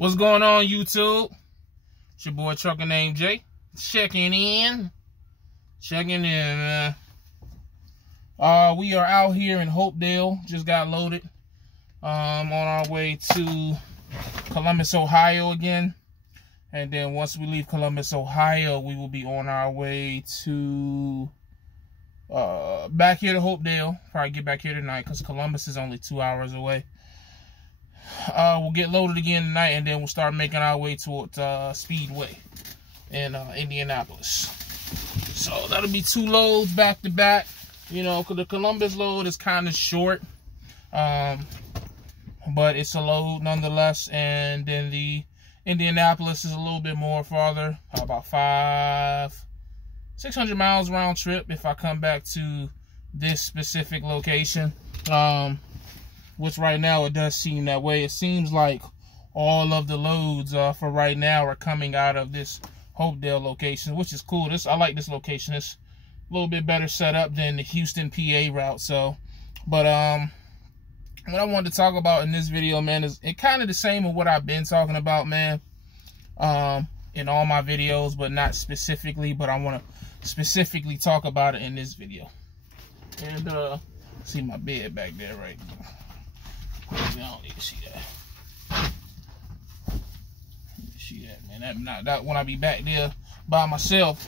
What's going on, YouTube? It's your boy ATruckerNamedJay. Checking in. We are out here in Hopedale. Just got loaded. On our way to Columbus, Ohio again. And then once we leave Columbus, Ohio, we will be on our way to back here to Hopedale. Probably get back here tonight because Columbus is only 2 hours away. We'll get loaded again tonight, and then we'll start making our way towards Speedway in Indianapolis. So that'll be 2 loads back to back. You know, the Columbus load is kind of short, but it's a load nonetheless. And then the Indianapolis is a little bit more farther, about 600 miles round trip if I come back to this specific location. Which right now it does seem that way. It seems like all of the loads for right now are coming out of this Hopedale location, which is cool. I like this location. It's a little bit better set up than the Houston, PA route. So, but what I wanted to talk about in this video, man, is it kind of the same of what I've been talking about, man, in all my videos, but not specifically. But I want to specifically talk about it in this video. And see my bed back there, right? I don't need to see that. See that, man. That when I be back there by myself,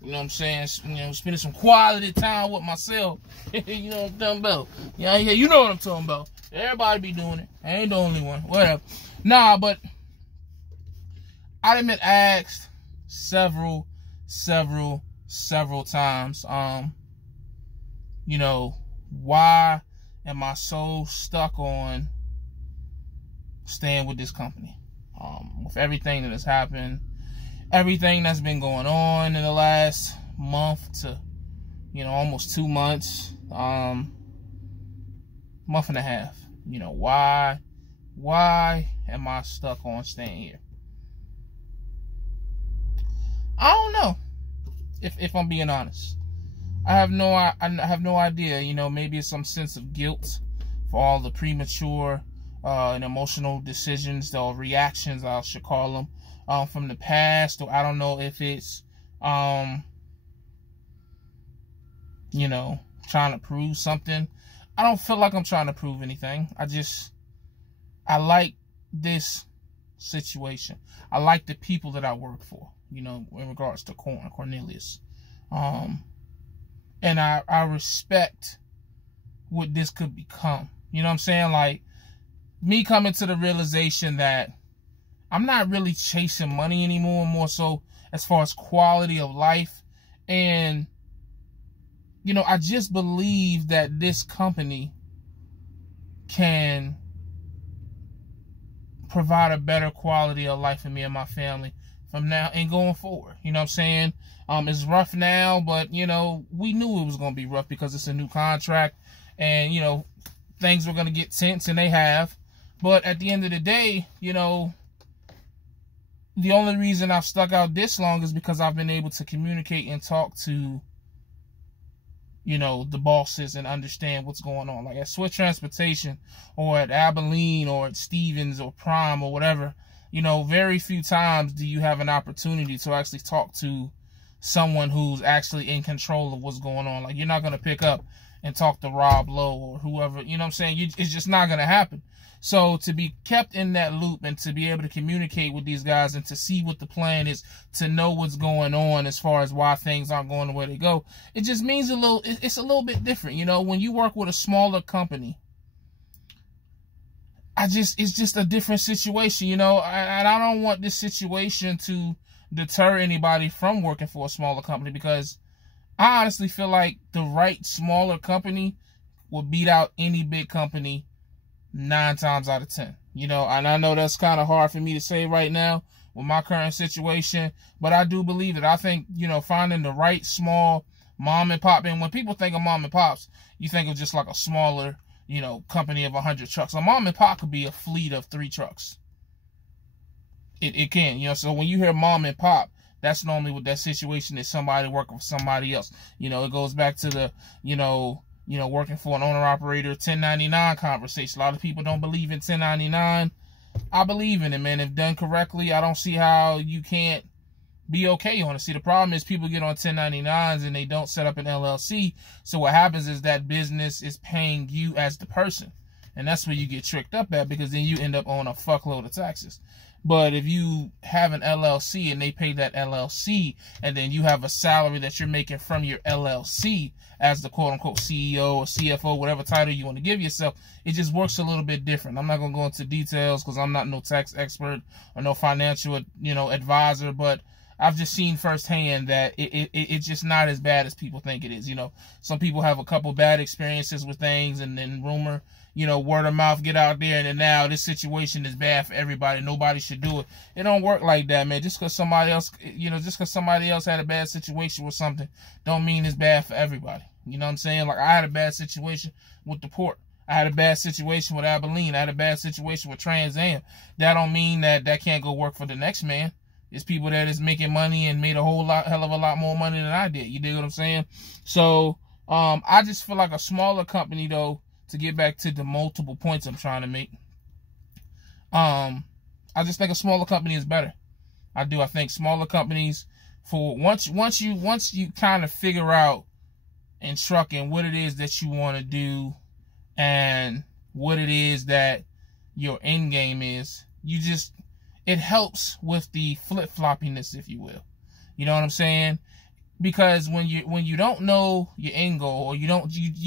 you know what I'm saying? You know, spending some quality time with myself. You know what I'm talking about? Yeah, you know what I'm talking about. Everybody be doing it. I ain't the only one. Whatever. Nah, but I've been asked several times, you know, why am I so stuck on staying with this company? With everything that has happened, everything that's been going on in the last month to, you know, almost 2 months, month and a half. You know, why am I stuck on staying here? I don't know, if I'm being honest. I have no idea. You know, maybe it's some sense of guilt for all the premature and emotional decisions or reactions, I should call them, from the past. Or I don't know if it's, you know, trying to prove something. I don't feel like I'm trying to prove anything. I like this situation. I like the people that I work for, you know, in regards to Cornelius. And I respect what this could become. You know what I'm saying? Like, me coming to the realization that I'm not really chasing money anymore, more so as far as quality of life. And, you know, I just believe that this company can provide a better quality of life for me and my family from now and going forward. You know what I'm saying? It's rough now, but, you know, we knew it was going to be rough because it's a new contract and, you know, things were going to get tense, and they have. But at the end of the day, you know, the only reason I've stuck out this long is because I've been able to communicate and talk to, you know, the bosses and understand what's going on. Like at Swift Transportation or at Abilene or at Stevens or Prime or whatever, you know, very few times do you have an opportunity to actually talk to someone who's actually in control of what's going on. Like, you're not going to pick up and talk to Rob Lowe or whoever, you know what I'm saying? It's just not going to happen. So to be kept in that loop and to be able to communicate with these guys and to see what the plan is, to know what's going on as far as why things aren't going the way they go, it just means it's a little bit different. You know, when you work with a smaller company, it's just a different situation, you know, and I don't want this situation to deter anybody from working for a smaller company, because I honestly feel like the right smaller company will beat out any big company 9 times out of 10, you know. And I know that's kind of hard for me to say right now with my current situation, but I do believe it. I think, you know, finding the right small mom and pop, and when people think of mom and pops, you think of just like a smaller, you know, company of 100 trucks. A mom and pop could be a fleet of 3 trucks. It can, you know. So when you hear mom and pop, that's normally what that situation is, somebody working for somebody else. You know, it goes back to the, you know, working for an owner-operator 1099 conversation. A lot of people don't believe in 1099. I believe in it, man. If done correctly, I don't see how you can't be okay on it. See, the problem is people get on 1099s and they don't set up an LLC. So what happens is that business is paying you as the person. And that's where you get tricked up at, because then you end up on a fuckload of taxes. But if you have an LLC and they pay that LLC, and then you have a salary that you're making from your LLC as the quote-unquote CEO or CFO, whatever title you want to give yourself, it just works a little bit different. I'm not going to go into details because I'm not no tax expert or no financial, advisor, but I've just seen firsthand that it's just not as bad as people think it is. Some people have a couple bad experiences with things, and then rumor, word of mouth get out there, and then now this situation is bad for everybody. Nobody should do it. It don't work like that, man. Just because somebody else, had a bad situation with something, don't mean it's bad for everybody. You know what I'm saying? Like, I had a bad situation with the port. I had a bad situation with Abilene. I had a bad situation with Trans Am. That don't mean that can't go work for the next man. It's people that is making money and made a hell of a lot more money than I did. You dig what I'm saying? So, I just feel like a smaller company, though, to get back to the multiple points I'm trying to make. I just think a smaller company is better. I do. I think smaller companies, for once you kind of figure out in trucking what it is that you want to do and what it is that your end game is, it helps with the flip-floppiness, if you will. You know what I'm saying? Because when you don't know your end goal, or you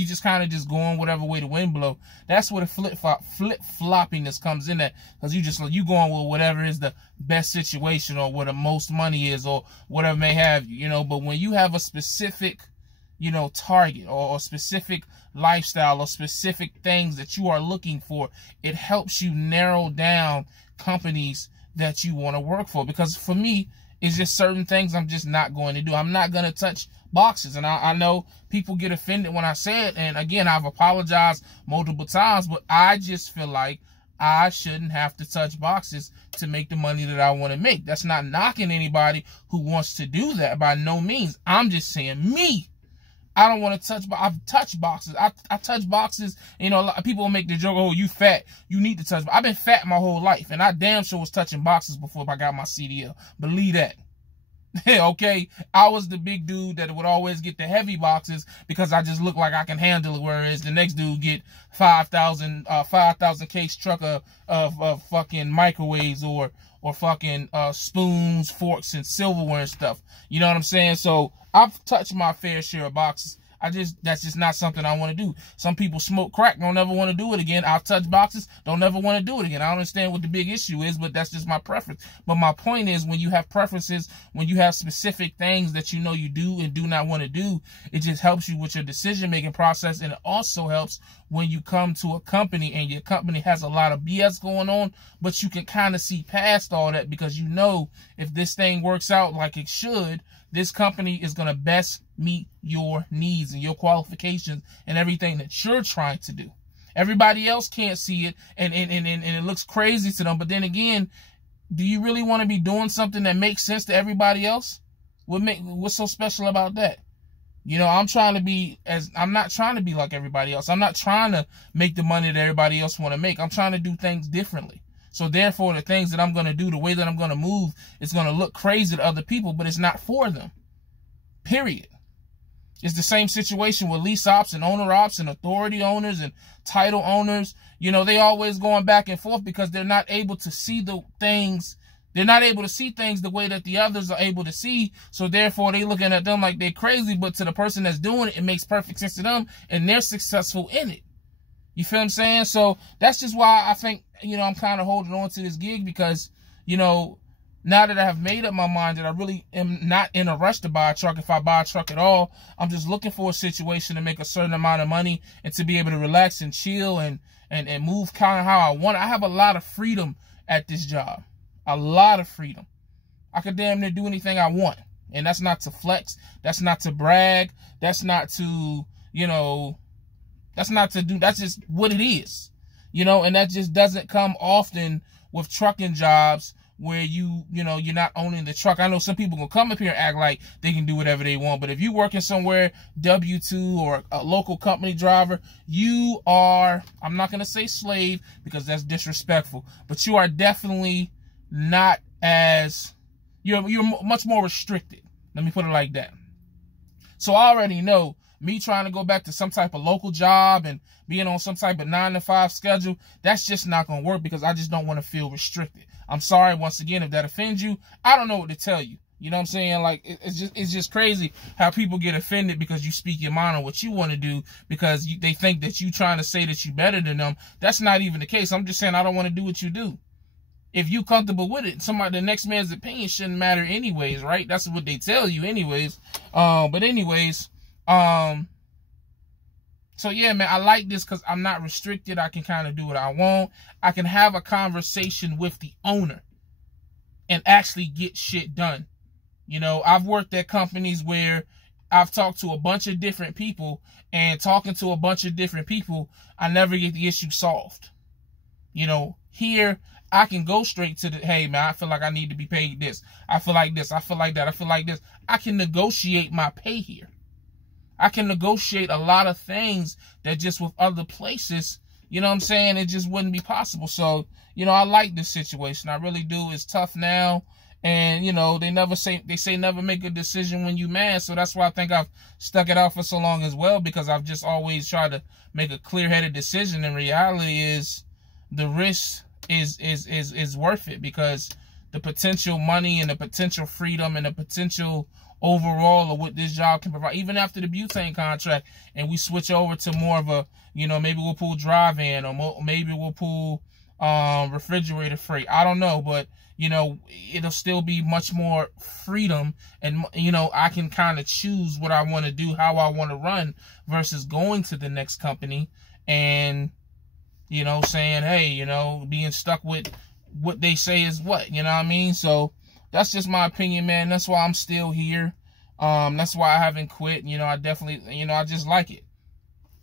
just kind of just going whatever way the wind blow, that's where the flip-floppiness comes in at. Because you going with whatever is the best situation, or where the most money is, or whatever may have you. But when you have a specific target, or specific lifestyle, or specific things that you are looking for, it helps you narrow down companies that you want to work for. Because for me, it's just certain things I'm just not going to do. I'm not going to touch boxes. And I know people get offended when I say it. And again, I've apologized multiple times, but I just feel like I shouldn't have to touch boxes to make the money that I want to make. That's not knocking anybody who wants to do that, by no means. I'm just saying me. I don't want to touch, but I've touched boxes. I touch boxes. A lot of people make the joke, oh, you fat, you need to touch. I've been fat my whole life, and I damn sure was touching boxes before I got my CDL. Believe that. Okay? I was the big dude that would always get the heavy boxes because I just look like I can handle it, whereas the next dude get 5,000 case truck of fucking microwaves or fucking spoons, forks, and silverware and stuff. You know what I'm saying? So I've touched my fair share of boxes. That's just not something I want to do. Some people smoke crack, don't ever want to do it again. I'll touch boxes, don't ever want to do it again. I don't understand what the big issue is, but that's just my preference. But my point is, when you have preferences, when you have specific things that you do and do not want to do, it just helps you with your decision-making process. And it also helps when you come to a company and your company has a lot of BS going on, but you can kind of see past all that, because if this thing works out like it should, this company is going to best meet your needs and your qualifications and everything that you're trying to do. Everybody else can't see it, and it looks crazy to them. But then again, do you really want to be doing something that makes sense to everybody else? What's so special about that? I'm not trying to be like everybody else. I'm not trying to make the money that everybody else want to make. I'm trying to do things differently. So therefore, the things that I'm going to do, the way that I'm going to move, is going to look crazy to other people, but it's not for them. Period. It's the same situation with lease ops and owner ops and authority owners and title owners. They always going back and forth because they're not able to see the things. They're not able to see things the way that the others are able to see. So therefore, they looking at them like they're crazy, but to the person that's doing it, it makes perfect sense to them, and they're successful in it. You feel what I'm saying? So that's just why I think, I'm kind of holding on to this gig, because, now that I have made up my mind that I really am not in a rush to buy a truck, if I buy a truck at all, I'm just looking for a situation to make a certain amount of money and to be able to relax and chill and move kind of how I want. I have a lot of freedom at this job. A lot of freedom. I could damn near do anything I want. And that's not to flex. That's not to brag. That's not to, that's just what it is. And that just doesn't come often with trucking jobs where you know, you're not owning the truck. I know some people gonna come up here and act like they can do whatever they want, but if you're working somewhere, W-2 or a local company driver, you are, I'm not gonna say slave because that's disrespectful, but you are definitely not as, you're much more restricted. Let me put it like that. So I already know me trying to go back to some type of local job and being on some type of 9-to-5 schedule, that's just not going to work because I just don't want to feel restricted. I'm sorry, once again, if that offends you. I don't know what to tell you. You know what I'm saying? Like, it's just crazy how people get offended because you speak your mind on what you want to do because they think that you trying to say that you better than them. That's not even the case. I'm just saying I don't want to do what you do. If you comfortable with it, the next man's opinion shouldn't matter anyways, right? That's what they tell you anyways. But anyways, so yeah, man, I like this because I'm not restricted. I can kind of do what I want. I can have a conversation with the owner and actually get shit done. You know, I've worked at companies where I've talked to a bunch of different people, and talking to a bunch of different people, I never get the issue solved. You know, here I can go straight to the, hey man, I feel like I need to be paid this. I feel like this. I feel like that. I feel like this. I can negotiate my pay here. I can negotiate a lot of things that just with other places, you know what I'm saying, it just wouldn't be possible. So, you know, I like this situation. I really do. It's tough now. And, you know, they say never make a decision when you mad. So that's why I think I've stuck it out for so long as well, because I've just always tried to make a clear-headed decision. And reality is the risk is worth it, because the potential money and the potential freedom and the potential overall of what this job can provide, even after the butane contract and we switch over to more of a, you know, maybe we'll pull dry van, or maybe we'll pull refrigerator freight. I don't know, but you know, it'll still be much more freedom, and you know, I can kind of choose what I want to do, how I want to run, versus going to the next company and, you know, saying, hey, you know, being stuck with what they say is what, you know what I mean? So that's just my opinion, man. That's why I'm still here. That's why I haven't quit. You know, I definitely, you know, I just like it.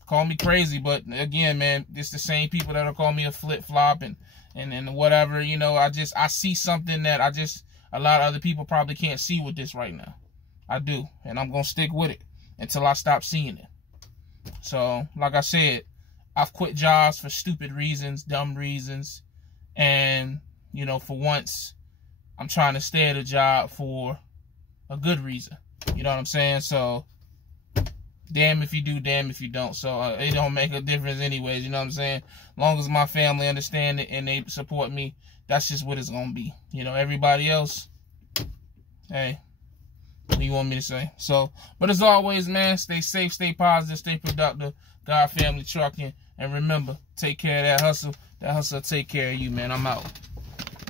Call me crazy, but again, man, it's the same people that'll call me a flip-flop and whatever. You know, I see something that a lot of other people probably can't see with this right now. I do, and I'm gonna stick with it until I stop seeing it. So, like I said, I've quit jobs for stupid reasons, dumb reasons, and you know, for once, I'm trying to stay at a job for a good reason. You know what I'm saying? So, damn if you do, damn if you don't. So, it don't make a difference anyways. You know what I'm saying? As long as my family understand it and they support me, that's just what it's going to be. You know, everybody else, hey, what do you want me to say? So, but as always, man, stay safe, stay positive, stay productive. God Family Trucking. And remember, take care of that hustle. That hustle will take care of you, man. I'm out.